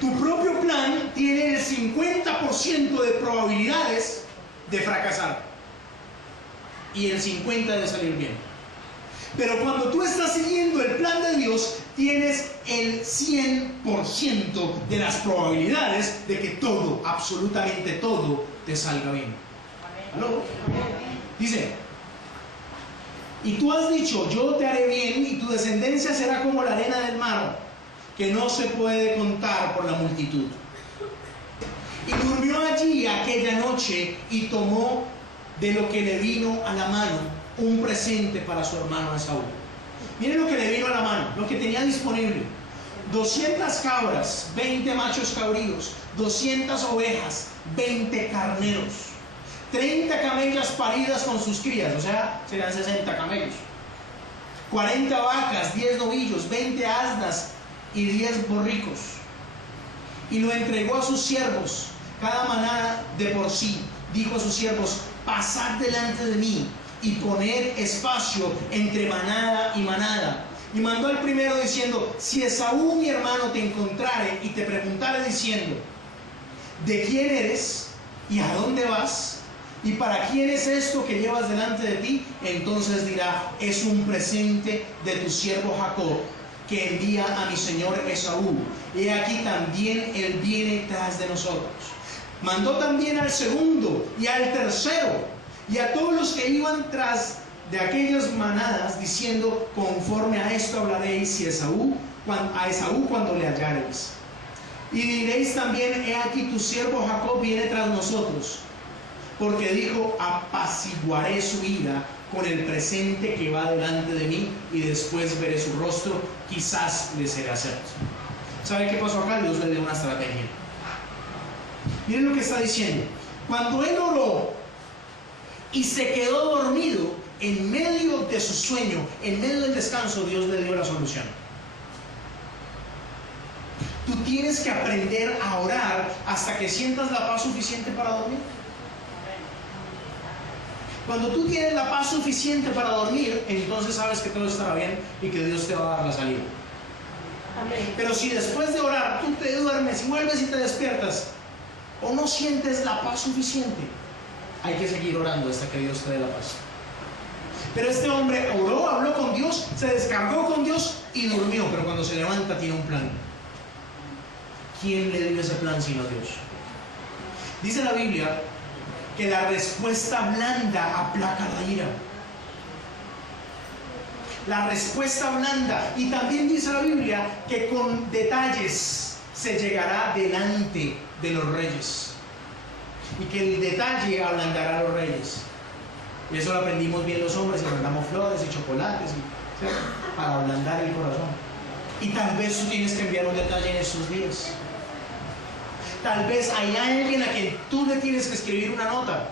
Tu propio plan tiene el 50% de probabilidades de fracasar y el 50% de salir bien. Pero cuando tú estás siguiendo el plan de Dios, tienes el 100% de las probabilidades de que todo, absolutamente todo, te salga bien. ¿Aló? Dice: y tú has dicho: yo te haré bien y tu descendencia será como la arena del mar, que no se puede contar por la multitud. Y durmió allí aquella noche y tomó de lo que le vino a la mano un presente para su hermano Esaú. Miren lo que le vino a la mano, lo que tenía disponible: 200 cabras, 20 machos cabríos, 200 ovejas, 20 carneros, 30 camellas paridas con sus crías, o sea, serán 60 camellos, 40 vacas, 10 novillos, 20 asnas y 10 borricos. Y lo entregó a sus siervos, cada manada de por sí. Dijo a sus siervos: pasad delante de mí y poned espacio entre manada y manada. Y mandó al primero diciendo: si Esaú mi hermano te encontrare y te preguntare diciendo: ¿de quién eres? ¿Y a dónde vas? ¿Y para quién es esto que llevas delante de ti? Entonces dirá: es un presente de tu siervo Jacob, que envía a mi señor Esaú. He aquí también él viene tras de nosotros. Mandó también al segundo y al tercero y a todos los que iban tras de aquellas manadas, diciendo: conforme a esto hablaréis a Esaú cuando le hallareis. Y diréis también: he aquí tu siervo Jacob viene tras nosotros, porque dijo: apaciguaré su ira con el presente que va delante de mí, y después veré su rostro, quizás le será acepto. ¿Sabe qué pasó acá? Dios le dio una estrategia. Miren lo que está diciendo. Cuando él oró y se quedó dormido, en medio de su sueño, en medio del descanso, Dios le dio la solución. Tú tienes que aprender a orar hasta que sientas la paz suficiente para dormir. Cuando tú tienes la paz suficiente para dormir, entonces sabes que todo estará bien y que Dios te va a dar la salida. Amén. Pero si después de orar tú te duermes y vuelves y te despiertas, o no sientes la paz suficiente, hay que seguir orando hasta que Dios te dé la paz. Pero este hombre oró, habló con Dios, se descargó con Dios y durmió. Pero cuando se levanta tiene un plan. ¿Quién le dio ese plan sino Dios? Dice la Biblia que la respuesta blanda aplaca la ira. La respuesta blanda. Y también dice la Biblia que con detalles se llegará delante de los reyes. Y que el detalle ablandará a los reyes. Y eso lo aprendimos bien los hombres, y mandamos flores y chocolates, ¿cierto? Para ablandar el corazón. Y tal vez tú tienes que enviar un detalle en estos días. Tal vez hay alguien a quien tú le tienes que escribir una nota.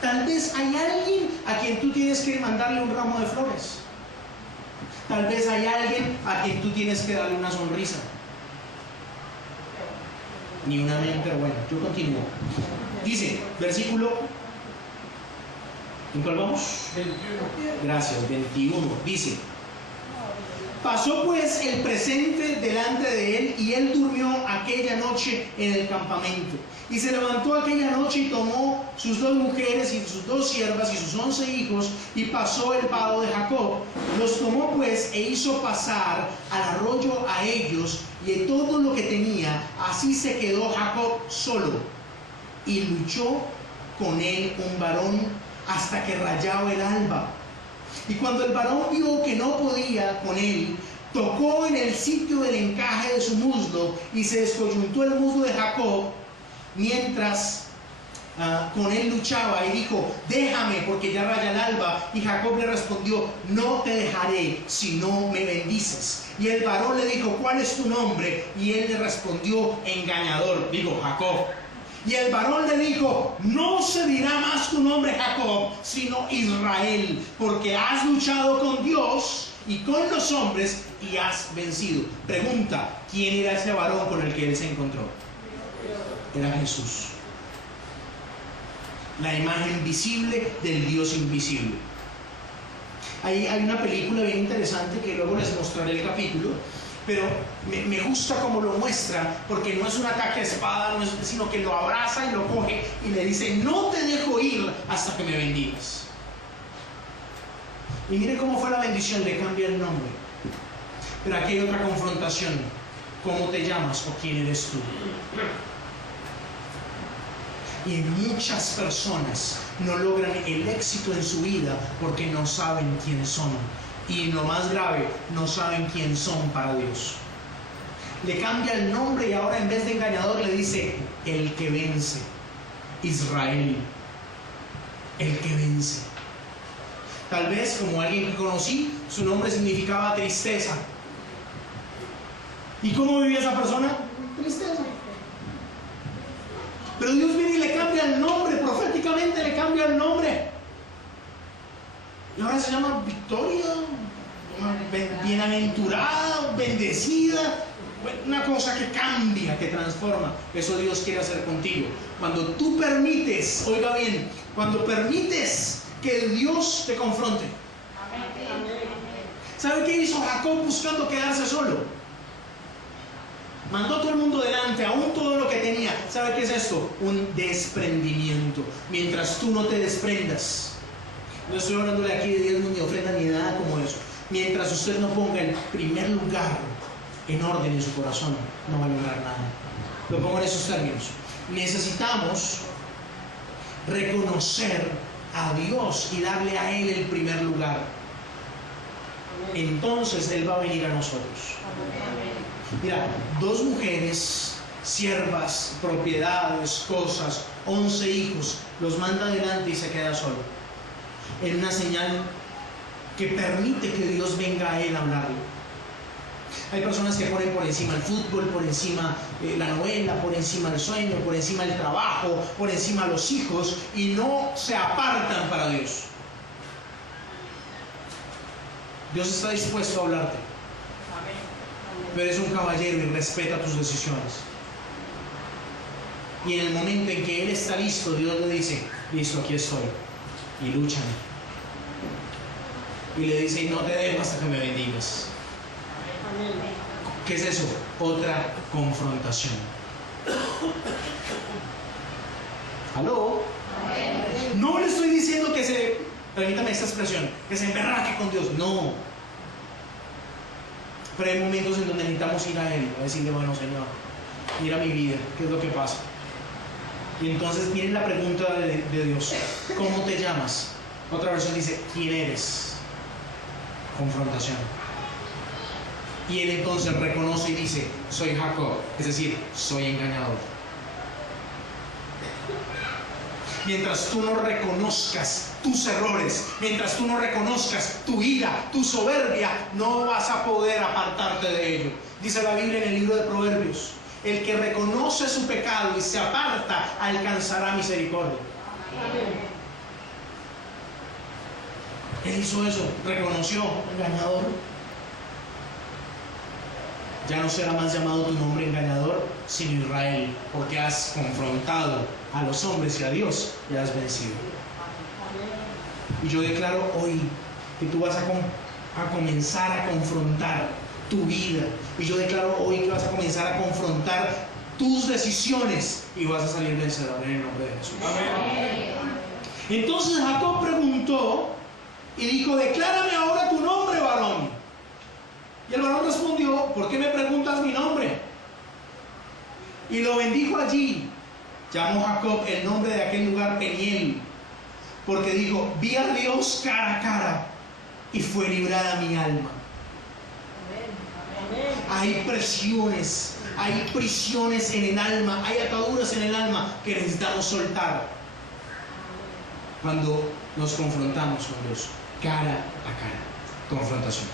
Tal vez hay alguien a quien tú tienes que mandarle un ramo de flores. Tal vez hay alguien a quien tú tienes que darle una sonrisa. Ni una amén, pero bueno, yo continúo. Dice, versículo, ¿en cuál vamos? 21. Gracias, 21. Dice: pasó pues el presente delante de él, y él durmió aquella noche en el campamento. Y se levantó aquella noche y tomó sus 2 mujeres y sus 2 siervas y sus 11 hijos, y pasó el vado de Jacob. Los tomó pues e hizo pasar al arroyo a ellos y de todo lo que tenía. Así se quedó Jacob solo, y luchó con él un varón hasta que rayaba el alba. Y cuando el varón vio que no podía con él, tocó en el sitio del encaje de su muslo, y se descoyuntó el muslo de Jacob mientras con él luchaba, y dijo: déjame, porque ya raya el alba. Y Jacob le respondió: no te dejaré si no me bendices. Y el varón le dijo: ¿cuál es tu nombre? Y él le respondió: engañador, digo, Jacob. Y el varón le dijo: no se dirá más tu nombre Jacob, sino Israel, porque has luchado con Dios y con los hombres y has vencido. Pregunta: ¿quién era ese varón con el que él se encontró? Era Jesús, la imagen visible del Dios invisible. Hay una película bien interesante que luego les mostraré el capítulo, pero me gusta cómo lo muestra, porque no es un ataque a espada, sino que lo abraza y lo coge y le dice: no te dejo ir hasta que me bendigas. Y miren cómo fue la bendición, le cambia el nombre. Pero aquí hay otra confrontación: ¿cómo te llamas o quién eres tú? Y muchas personas no logran el éxito en su vida porque no saben quiénes son. Y lo más grave, no saben quién son para Dios. Le cambia el nombre y ahora en vez de engañador le dice: el que vence, Israel, el que vence. Tal vez, como alguien que conocí, su nombre significaba tristeza. ¿Y cómo vivía esa persona? Tristeza. Pero Dios viene y le cambia el nombre, proféticamente le cambia el nombre. Y ahora se llama Victoria, bienaventurada, bendecida. Una cosa que cambia, que transforma. Eso Dios quiere hacer contigo. Cuando tú permites, oiga bien, cuando permites que Dios te confronte. ¿Sabe qué hizo Jacob buscando quedarse solo? Mandó a todo el mundo delante, aún todo lo que tenía. ¿Sabe qué es esto? Un desprendimiento. Mientras tú no te desprendas. No estoy hablándole aquí de diezmos ni ofrenda ni nada como eso. Mientras usted no ponga el primer lugar en orden en su corazón, no va a lograr nada. Lo pongo en esos términos. Necesitamos reconocer a Dios y darle a Él el primer lugar. Entonces Él va a venir a nosotros. Mira, 2 mujeres, siervas, propiedades, cosas, 11 hijos, los manda adelante y se queda solo. En una señal que permite que Dios venga a él a hablarle. Hay personas que ponen por encima el fútbol, por encima la novela, por encima el sueño, por encima el trabajo, por encima los hijos, y no se apartan para Dios. Dios está dispuesto a hablarte. Pero eres un caballero y respeta tus decisiones. Y en el momento en que Él está listo, Dios le dice: listo, aquí estoy. Y luchan. Y le dice: y no te dejo hasta que me bendigas. ¿Qué es eso? Otra confrontación. ¿Aló? No le estoy diciendo que se, permítame esta expresión, que se emberraque con Dios. No. Pero hay momentos en donde necesitamos ir a Él, a decirle: bueno, Señor, mira mi vida, ¿qué es lo que pasa? Y entonces miren la pregunta de Dios: ¿cómo te llamas? Otra versión dice: ¿quién eres? Confrontación. Y Él entonces reconoce y dice: soy Jacob, es decir, soy engañador. Mientras tú no reconozcas tus errores, mientras tú no reconozcas tu ira, tu soberbia, no vas a poder apartarte de ello. Dice la Biblia en el libro de Proverbios: el que reconoce su pecado y se aparta alcanzará misericordia. Él hizo eso, reconoció: engañador. Ya no será más llamado tu nombre engañador, sino Israel, porque has confrontado a los hombres y a Dios y has vencido. Y yo declaro hoy que tú vas a comenzar a confrontar tu vida. Y yo declaro hoy que vas a comenzar a confrontar tus decisiones y vas a salir vencedor en el nombre de Jesús. Amén. Entonces Jacob preguntó y dijo: declárame ahora tu nombre, varón. Y el varón respondió: ¿por qué me preguntas mi nombre? Y lo bendijo allí. Llamó Jacob el nombre de aquel lugar Peniel, porque dijo: vi a Dios cara a cara y fue librada mi alma. Hay presiones, hay prisiones en el alma, hay ataduras en el alma que necesitamos soltar cuando nos confrontamos con Dios cara a cara. Confrontación.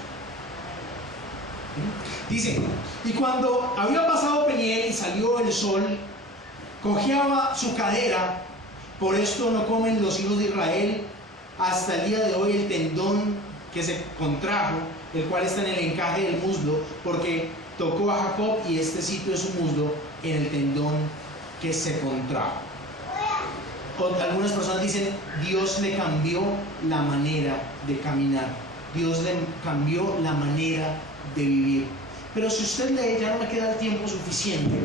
Dice: y cuando había pasado Peniel y salió el sol, cojeaba su cadera. Por esto no comen los hijos de Israel hasta el día de hoy el tendón que se contrajo, el cual está en el encaje del muslo, porque tocó a Jacob y este sitio de su muslo en el tendón que se contrajo. Algunas personas dicen: Dios le cambió la manera de caminar, Dios le cambió la manera de vivir. Pero si usted lee, ya no me queda el tiempo suficiente.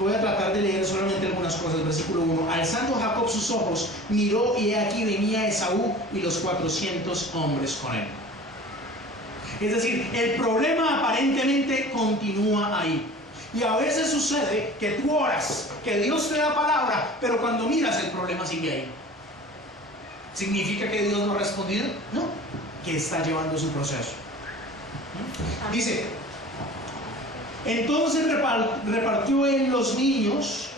Voy a tratar de leer solamente algunas cosas. Versículo 1: alzando Jacob sus ojos, miró y he aquí venía Esaú y los 400 hombres con él. Es decir, el problema aparentemente continúa ahí. Y a veces sucede que tú oras, que Dios te da palabra, pero cuando miras el problema sigue ahí. ¿Significa que Dios no ha respondido? No, que está llevando su proceso. Dice: entonces repartió él los niños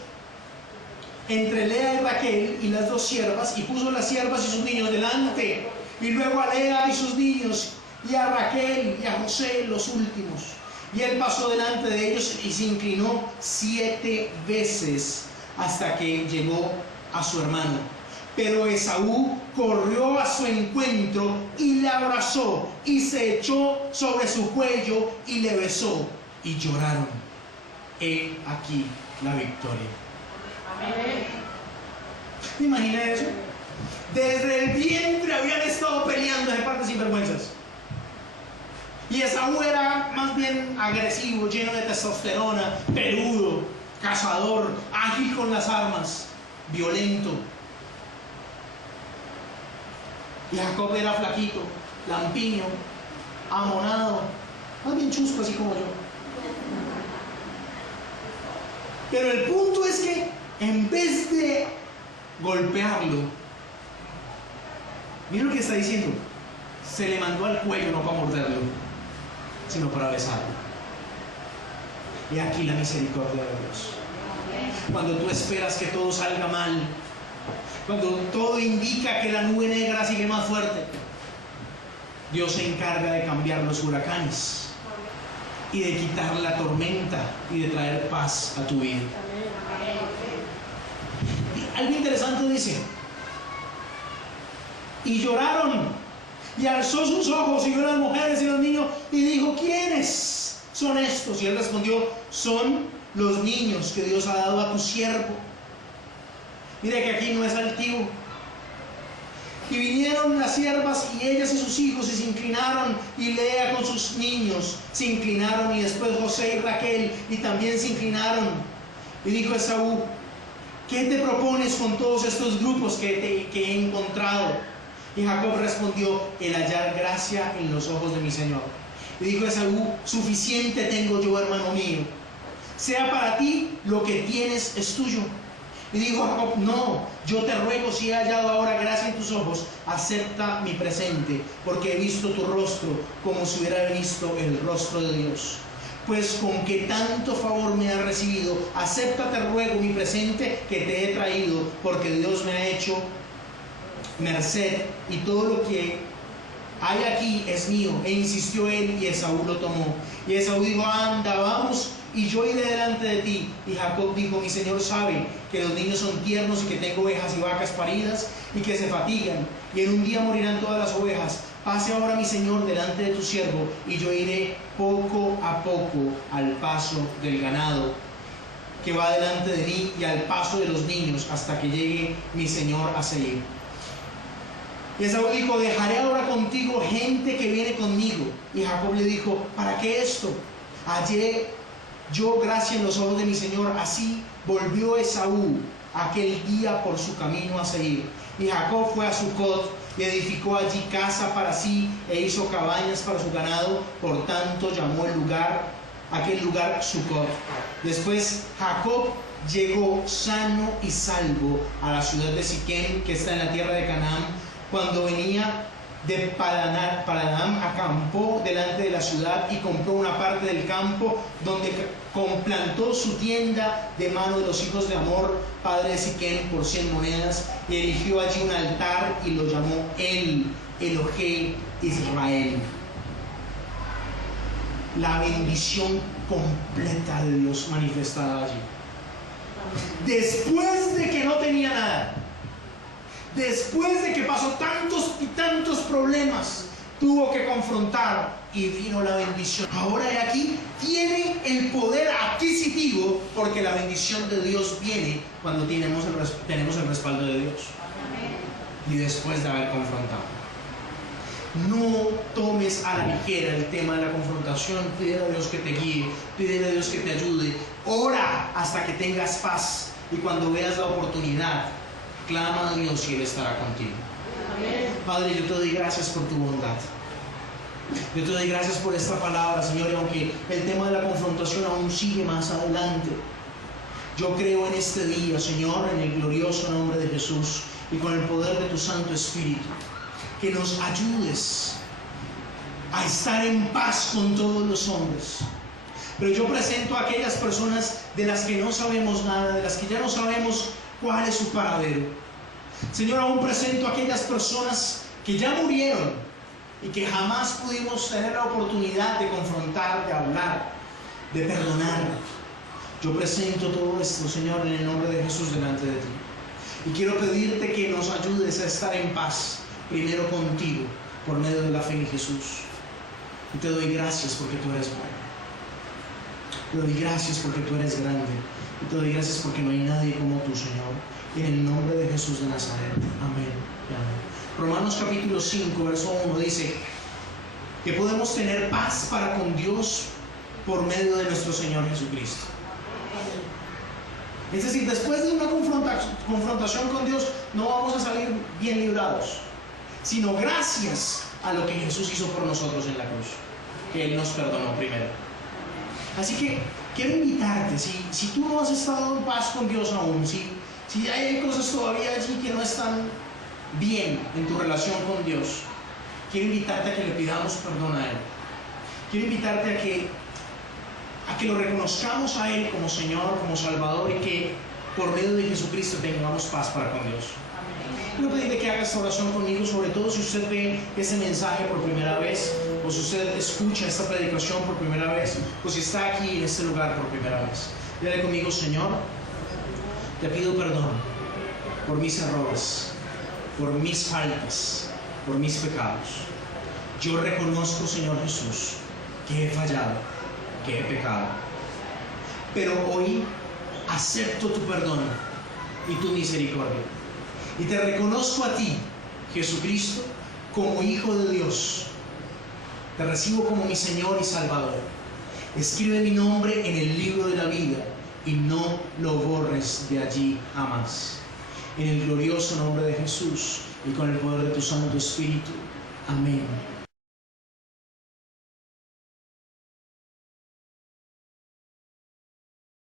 entre Lea y Raquel y las 2 siervas, y puso las siervas y sus niños delante, y luego a Lea y sus niños, y a Raquel y a José los últimos. Y él pasó delante de ellos y se inclinó 7 veces hasta que llegó a su hermano. Pero Esaú corrió a su encuentro y le abrazó y se echó sobre su cuello y le besó y lloraron. He aquí la victoria. Amén. ¿Te imaginas eso? Desde el vientre habían estado peleando de partes sinvergüenzas. Y Esaú era más bien agresivo, lleno de testosterona, peludo, cazador, ágil con las armas, violento. Y Jacob era flaquito, lampiño, amonado, más bien chusco, así como yo. Pero el punto es que en vez de golpearlo, mira lo que está diciendo, se le mandó al cuello no para morderlo, sino para besarlo. Y aquí la misericordia de Dios. Cuando tú esperas que todo salga mal, cuando todo indica que la nube negra sigue más fuerte, Dios se encarga de cambiar los huracanes y de quitar la tormenta y de traer paz a tu vida. Y algo interesante dice: y lloraron, y alzó sus ojos y vio a las mujeres y los niños y dijo: ¿quiénes son estos? Y él respondió: son los niños que Dios ha dado a tu siervo. Mire que aquí no es altivo. Y vinieron las siervas y ellas y sus hijos y se inclinaron, y Lea con sus niños se inclinaron, y después José y Raquel y también se inclinaron. Y dijo Esaú: ¿qué te propones con todos estos grupos que he encontrado? Y Jacob respondió: el hallar gracia en los ojos de mi Señor. Y dijo Esaú: suficiente tengo yo, hermano mío, sea para ti lo que tienes es tuyo. Y dijo Jacob: no, yo te ruego, si he hallado ahora gracia en tus ojos, acepta mi presente, porque he visto tu rostro como si hubiera visto el rostro de Dios. Pues con que tanto favor me has recibido, acepta, te ruego, mi presente que te he traído, porque Dios me ha hecho merced, y todo lo que hay aquí es mío. E insistió él, y Esaú lo tomó. Y Esaú dijo: anda, vamos, y yo iré delante de ti. Y Jacob dijo: mi señor sabe que los niños son tiernos, y que tengo ovejas y vacas paridas, y que se fatigan, y en un día morirán todas las ovejas. Pase ahora mi señor delante de tu siervo, y yo iré poco a poco al paso del ganado que va delante de mí, y al paso de los niños, hasta que llegue mi señor a Seir. Y Esaú dijo: dejaré ahora contigo gente que viene conmigo. Y Jacob le dijo: ¿para qué esto? Hallé yo gracia en los ojos de mi señor. Así volvió Esaú aquel día por su camino a Seir. Y Jacob fue a Sucot y edificó allí casa para sí, e hizo cabañas para su ganado. Por tanto llamó aquel lugar Sucot. Después Jacob llegó sano y salvo a la ciudad de Siquem, que está en la tierra de Canaán. Cuando venía de Padanam, acampó delante de la ciudad y compró una parte del campo, donde complantó su tienda de mano de los hijos de Amor, padre de Siquem, por 100 monedas, y erigió allí un altar y lo llamó Elohei Israel. La bendición completa de Dios manifestada allí. Después de que no tenía nada, después de que pasó tantos y tantos problemas, tuvo que confrontar, y vino la bendición. Ahora de aquí tiene el poder adquisitivo, porque la bendición de Dios viene cuando tenemos el respaldo de Dios. Y después de haber confrontado, no tomes a la ligera el tema de la confrontación. Pide a Dios que te guíe, pide a Dios que te ayude, ora hasta que tengas paz, y cuando veas la oportunidad, clama a Dios y Él estará contigo. Amén. Padre, yo te doy gracias por tu bondad. Yo te doy gracias por esta palabra, Señor, y aunque el tema de la confrontación aún sigue más adelante, yo creo en este día, Señor, en el glorioso nombre de Jesús y con el poder de tu Santo Espíritu, que nos ayudes a estar en paz con todos los hombres. Pero yo presento a aquellas personas de las que no sabemos nada, de las que ya no sabemos cuál es su paradero. Señor, aún presento a aquellas personas que ya murieron y que jamás pudimos tener la oportunidad de confrontar, de hablar, de perdonar. Yo presento todo esto, Señor, en el nombre de Jesús delante de ti. Y quiero pedirte que nos ayudes a estar en paz, primero contigo, por medio de la fe en Jesús. Y te doy gracias porque tú eres bueno. Te doy gracias porque tú eres grande. Y te doy gracias porque no hay nadie como tú, Señor. En el nombre de Jesús de Nazaret. Amén y amén. Romanos capítulo 5, verso 1 dice que podemos tener paz para con Dios por medio de nuestro Señor Jesucristo. Es decir, después de una confrontación con Dios, no vamos a salir bien librados, sino gracias a lo que Jesús hizo por nosotros en la cruz, que Él nos perdonó primero. Así que quiero invitarte, si tú no has estado en paz con Dios aún, si hay cosas todavía allí que no están bien en tu relación con Dios, quiero invitarte a que le pidamos perdón a Él. Quiero invitarte a que lo reconozcamos a Él como Señor, como Salvador, y que por medio de Jesucristo tengamos paz para con Dios. Quiero pedirle que haga esta oración conmigo, sobre todo si usted ve este mensaje por primera vez, o si usted escucha esta predicación por primera vez, o si está aquí en este lugar por primera vez. Dígale conmigo: Señor, te pido perdón por mis errores, por mis faltas, por mis pecados. Yo reconozco, Señor Jesús, que he fallado, que he pecado, pero hoy acepto tu perdón y tu misericordia, y te reconozco a ti, Jesucristo, como Hijo de Dios. Te recibo como mi Señor y Salvador. Escribe mi nombre en el libro de la vida y no lo borres de allí jamás. En el glorioso nombre de Jesús y con el poder de tu Santo Espíritu. Amén.